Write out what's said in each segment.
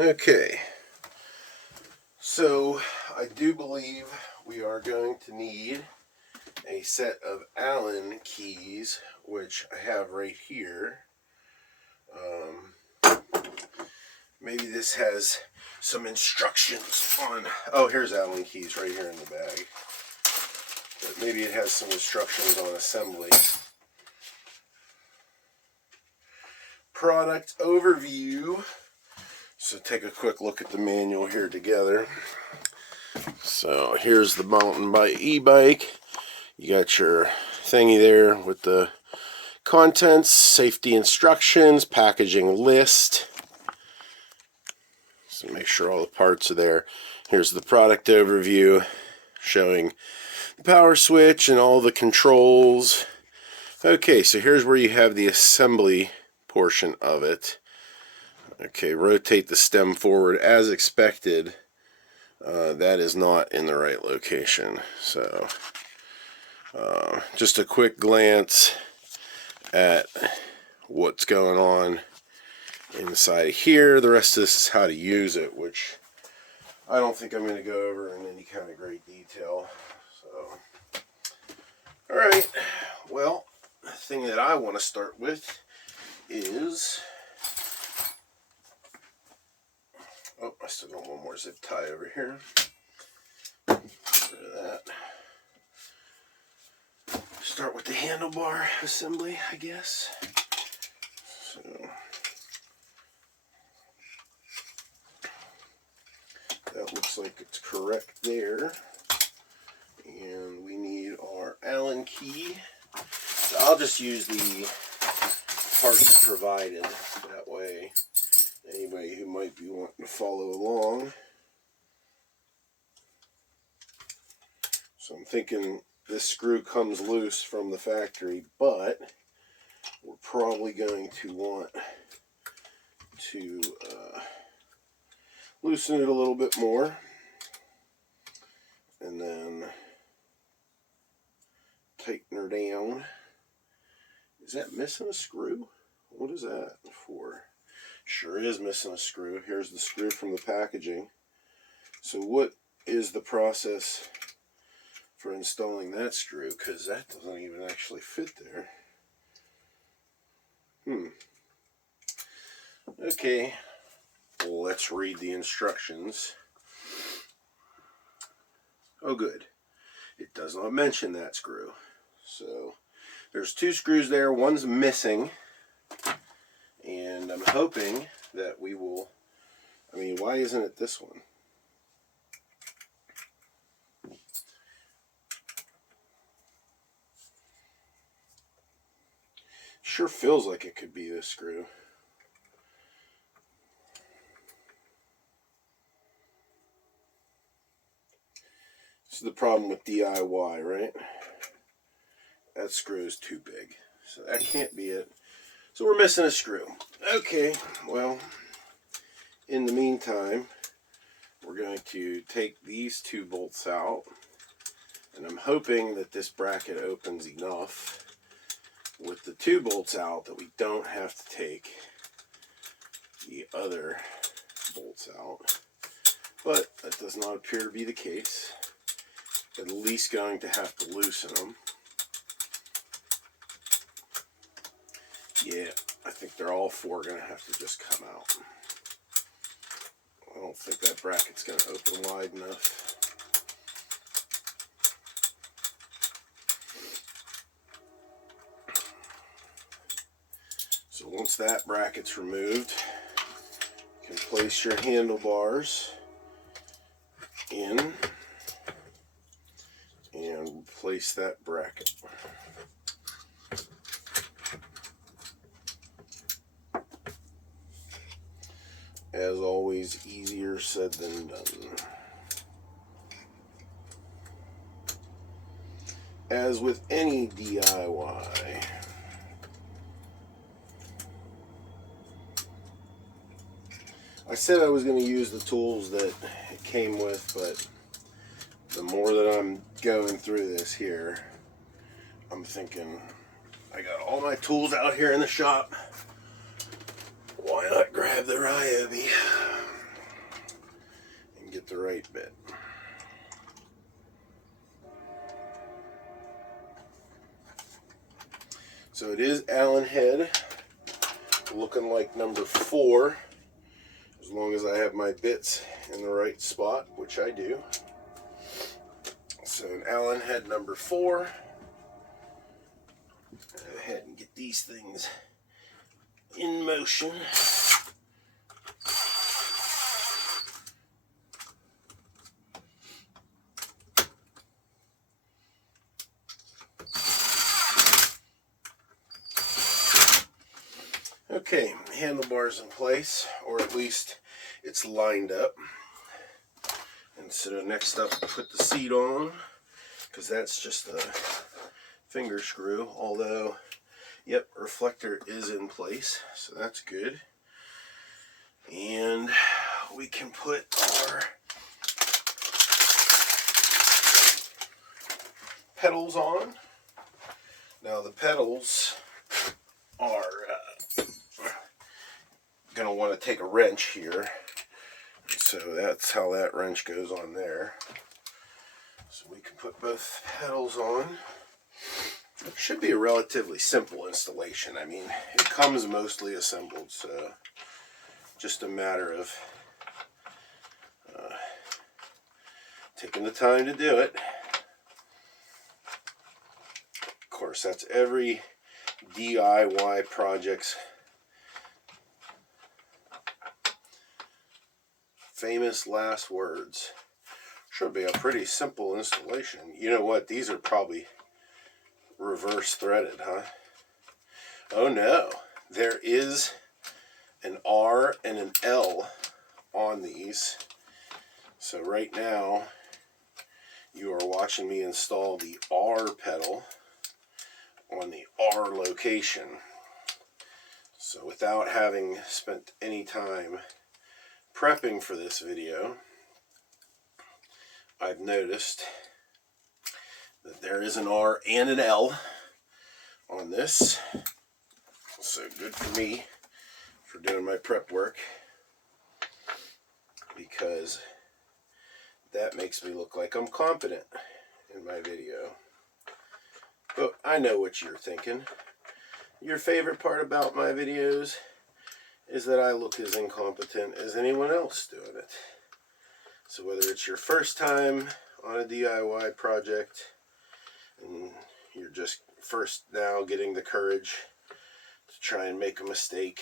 Okay, so I do believe we are going to need a set of Allen keys, which I have right here. Maybe this has some instructions on, oh, here's Allen keys right here in the bag. But maybe it has some instructions on assembly. Product overview. So take a quick look at the manual here together. So here's the mountain bike Ebike. You got your thingy there with the contents, safety instructions, packaging list. So make sure all the parts are there. Here's the product overview showing the power switch and all the controls. Okay, so here's where you have the assembly portion of it. Okay, rotate the stem forward as expected. That is not in the right location. So just a quick glance at what's going on inside of here. The rest of this is how to use it, which I don't think I'm going to go over in any kind of great detail. So, alright, well, the thing that I want to start with is, oh, I still got one more zip tie over here. Get rid of that. Start with the handlebar assembly, I guess. So, that looks like it's correct there. And we need our Allen key. So I'll just use the parts provided. That way, anybody who might be wanting to follow along. So I'm thinking this screw comes loose from the factory, but we're probably going to want to loosen it a little bit more, and then tighten her down. Is that missing a screw? What is that for? Sure is missing a screw. Here's the screw from the packaging. So what is the process for installing that screw? Because that doesn't even actually fit there. Okay, well, let's read the instructions. Oh good, it does not mention that screw. So there's two screws there, one's missing, and I'm hoping that we will, why isn't it this one? Sure feels like it could be this screw. This is the problem with DIY, right? That screw is too big. So that can't be it. So we're missing a screw. Okay, well, in the meantime, we're going to take these two bolts out. And I'm hoping that this bracket opens enough with the two bolts out that we don't have to take the other bolts out. But that does not appear to be the case. At least going to have to loosen them. Yeah, I think they're all four going to have to just come out. I don't think that bracket's going to open wide enough. So once that bracket's removed, you can place your handlebars in and replace that bracket. As always, easier said than done. As with any DIY. I said I was going to use the tools that it came with, but the more that I'm going through this here, I'm thinking, I got all my tools out here in the shop. Why not grab the Ryobi? get the right bit. So it is Allen head, looking like number 4, as long as I have my bits in the right spot, which I do. So an Allen head number 4. Go ahead and get these things in motion. Okay, handlebars in place, or at least it's lined up. And so next up, put the seat on, because that's just a finger screw, although, yep, reflector is in place, so that's good. And we can put our pedals on. Now the pedals are going to want to take a wrench here. So that's how that wrench goes on there. So we can put both pedals on. It should be a relatively simple installation. I mean, it comes mostly assembled, so just a matter of taking the time to do it. Of course, that's every DIY project's famous last words. Should be a pretty simple installation. You know what? These are probably reverse threaded, huh? Oh no, there is an R and an L on these. So right now you are watching me install the R pedal on the R location. So without having spent any time prepping for this video, I've noticed that there is an R and an L on this. So good for me for doing my prep work, because that makes me look like I'm competent in my video. But I know what you're thinking. Your favorite part about my videos is that I look as incompetent as anyone else doing it. So whether it's your first time on a DIY project and you're just first now getting the courage to try and make a mistake,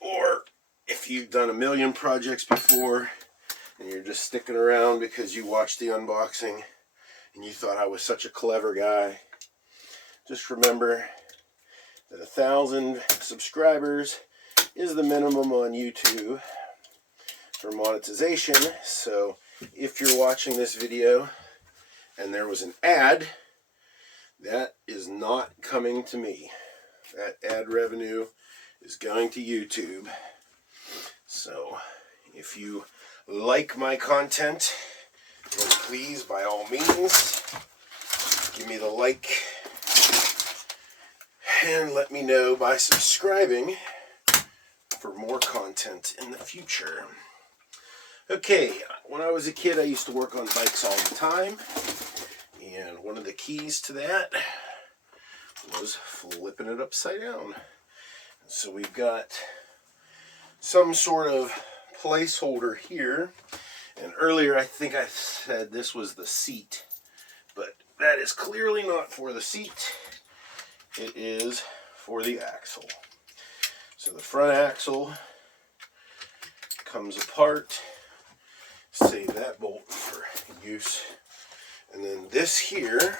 or if you've done a million projects before and you're just sticking around because you watched the unboxing and you thought I was such a clever guy, just remember that 1,000 subscribers is the minimum on YouTube for monetization. So if you're watching this video and there was an ad, that is not coming to me. That ad revenue is going to YouTube. So if you like my content, then please, by all means, give me the like and let me know by subscribing for more content in the future. Okay, when I was a kid, I used to work on bikes all the time, and one of the keys to that was flipping it upside down. So we've got some sort of placeholder here, and earlier I think I said this was the seat, but that is clearly not for the seat. It is for the axle. So the front axle comes apart. Save that bolt for use. And then this here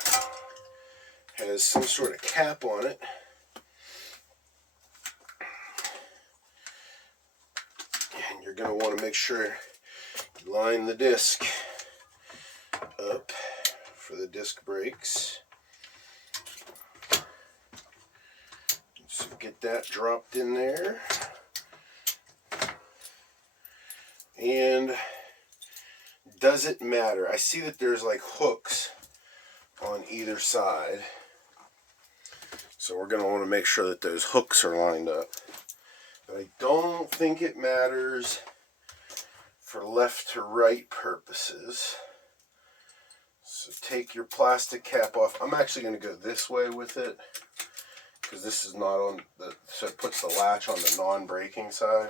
has some sort of cap on it. And you're going to want to make sure you line the disc up for the disc brakes. So get that dropped in there. And does it matter? I see that there's like hooks on either side. So we're going to want to make sure that those hooks are lined up. But I don't think it matters for left to right purposes. So take your plastic cap off. I'm actually going to go this way with it because this is not on the, so it puts the latch on the non-breaking side.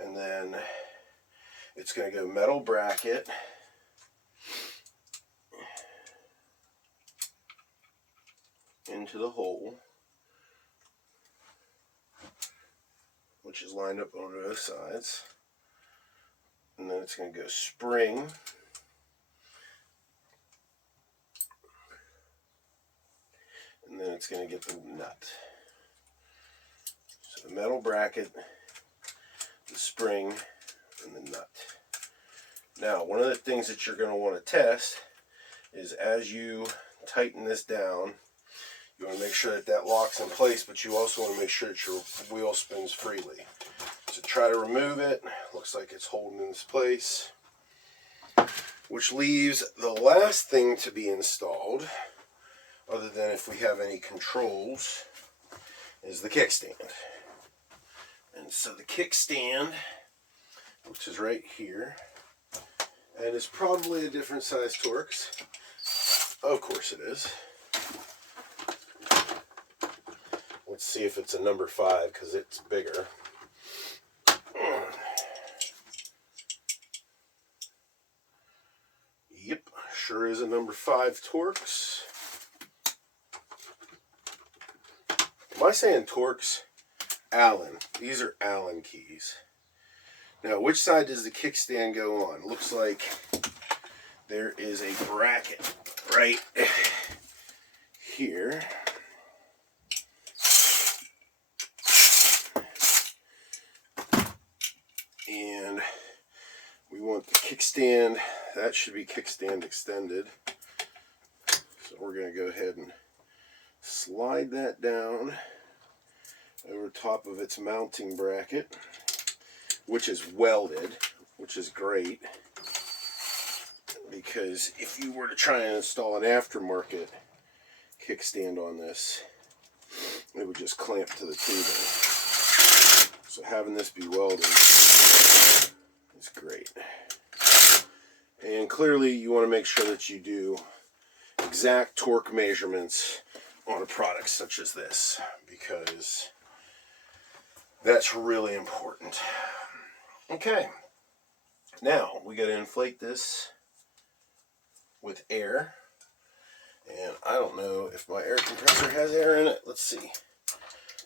And then it's going to go metal bracket. Into the hole, which is lined up on both sides. And then it's going to go spring. And then it's going to get the nut. So the metal bracket, the spring, and the nut. Now, one of the things that you're going to want to test is as you tighten this down, you want to make sure that that locks in place, but you also want to make sure that your wheel spins freely. So try to remove it. Looks like it's holding in its place. Which leaves the last thing to be installed, other than if we have any controls, is the kickstand. And so the kickstand, which is right here, and it's probably a different size Torx. Of course it is. Let's see if it's a number 5 because it's bigger. Yep, sure is a number 5 Torx. Am I saying Torx? Allen. These are Allen keys. Now, which side does the kickstand go on? Looks like there is a bracket right here. And we want the kickstand, that should be kickstand extended. So we're going to go ahead and slide that down over top of its mounting bracket, which is welded, which is great. Because if you were to try and install an aftermarket kickstand on this, it would just clamp to the table. So having this be welded is great. And clearly you want to make sure that you do exact torque measurements on a product such as this, because that's really important. Okay, now we got to inflate this with air, and I don't know if my air compressor has air in it. Let's see.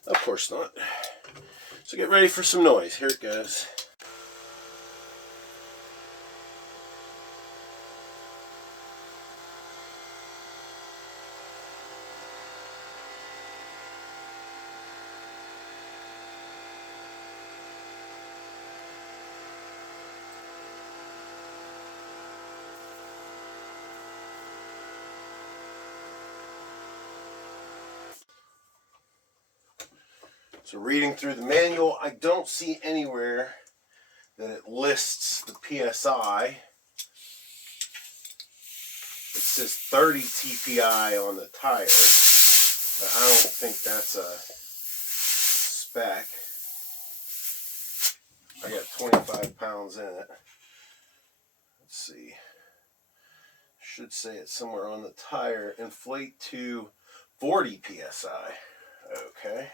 Of course not. So get ready for some noise. Here it goes. So reading through the manual, I don't see anywhere that it lists the PSI. It says 30 TPI on the tire, but I don't think that's a spec. I got 25 pounds in it. Let's see. Should say it's somewhere on the tire. Inflate to 40 PSI. Okay.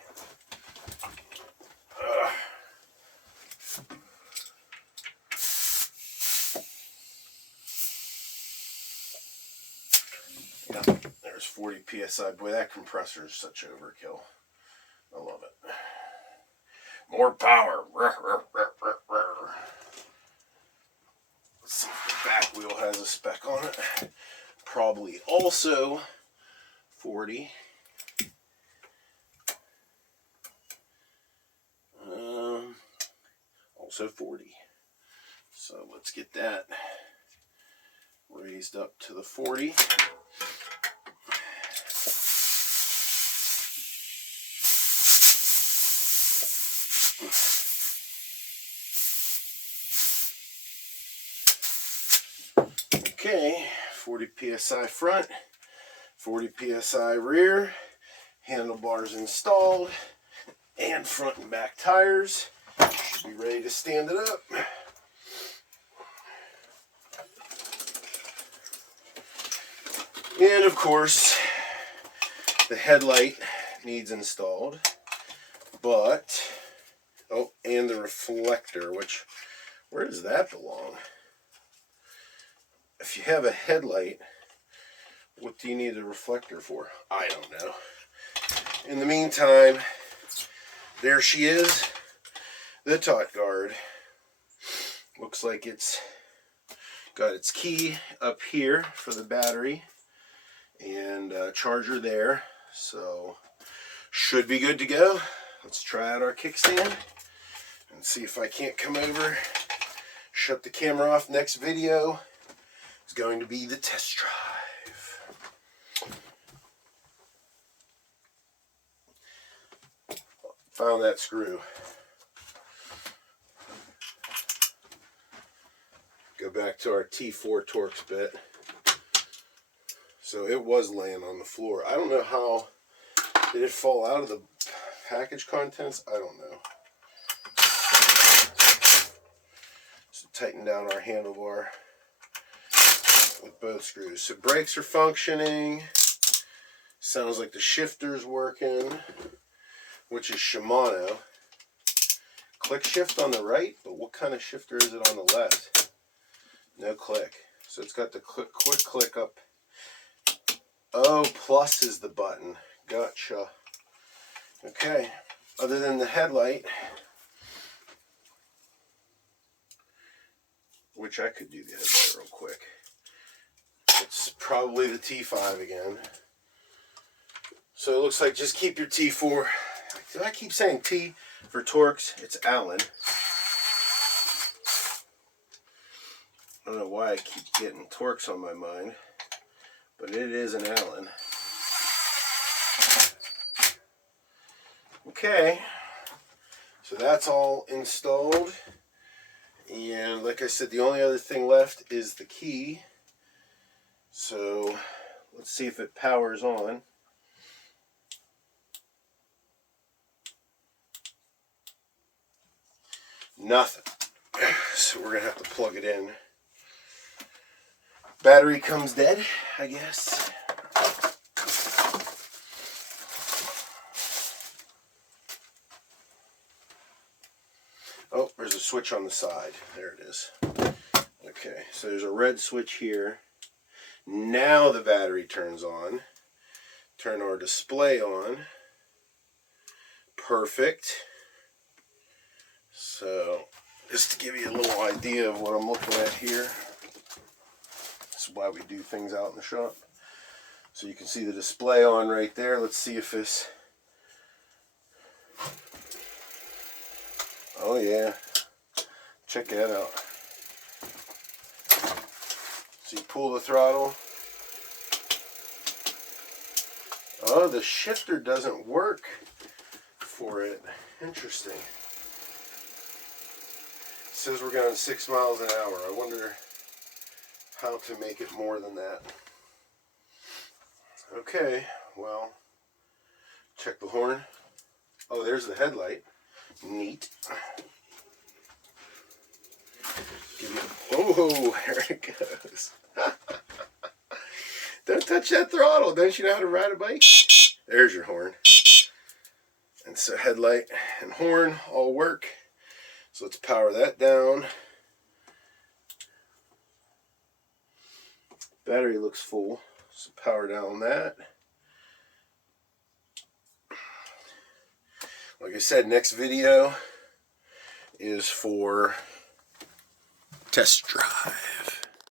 Yeah, there's 40 PSI. Boy, that compressor is such overkill. I love it. More power. Let's see if the back wheel has a spec on it. Probably also 40. Also 40. So let's get that raised up to the 40. Okay, 40 PSI front, 40 PSI rear, handlebars installed, and front and back tires. Should be ready to stand it up. And of course, the headlight needs installed, but, oh, and the reflector, which, where does that belong? If you have a headlight, what do you need a reflector for? I don't know. In the meantime, there she is, the TotGuard. Looks like it's got its key up here for the battery and charger there, so should be good to go. Let's try out our kickstand and see if I can't come over, shut the camera off. Next video is going to be the test drive. Found that screw. Go back to our T4 Torx bit. So it was laying on the floor. I don't know how, did it fall out of the package contents? I don't know. So tighten down our handlebar with both screws. So brakes are functioning. Sounds like the shifter's working, which is Shimano. Click shift on the right, but what kind of shifter is it on the left? No click. So it's got the quick click up. Oh, plus is the button. Gotcha. Okay. Other than the headlight, which I could do the headlight real quick. It's probably the T5 again. So it looks like just keep your T4. I keep saying T for Torx. It's Allen. I don't know why I keep getting Torx on my mind, but it is an Allen. Okay, so that's all installed, and like I said, the only other thing left is the key. So let's see if it powers on. Nothing. So we're gonna have to plug it in. Battery comes dead, I guess. Oh, there's a switch on the side. There it is. Okay, so there's a red switch here. Now the battery turns on. Turn our display on. Perfect. So, just to give you a little idea of what I'm looking at here. That's why we do things out in the shop. So you can see the display on right there. Let's see if this... Oh yeah. Check that out. So you pull the throttle. Oh, the shifter doesn't work for it. Interesting. It says we're going 6 miles an hour. I wonder how to make it more than that. Okay, well, check the horn. Oh, there's the headlight. Neat. Oh, there it goes. Don't touch that throttle. Don't you know how to ride a bike? There's your horn. And so headlight and horn all work. So let's power that down. Battery looks full. So power down that. Like I said, next video is for test drive.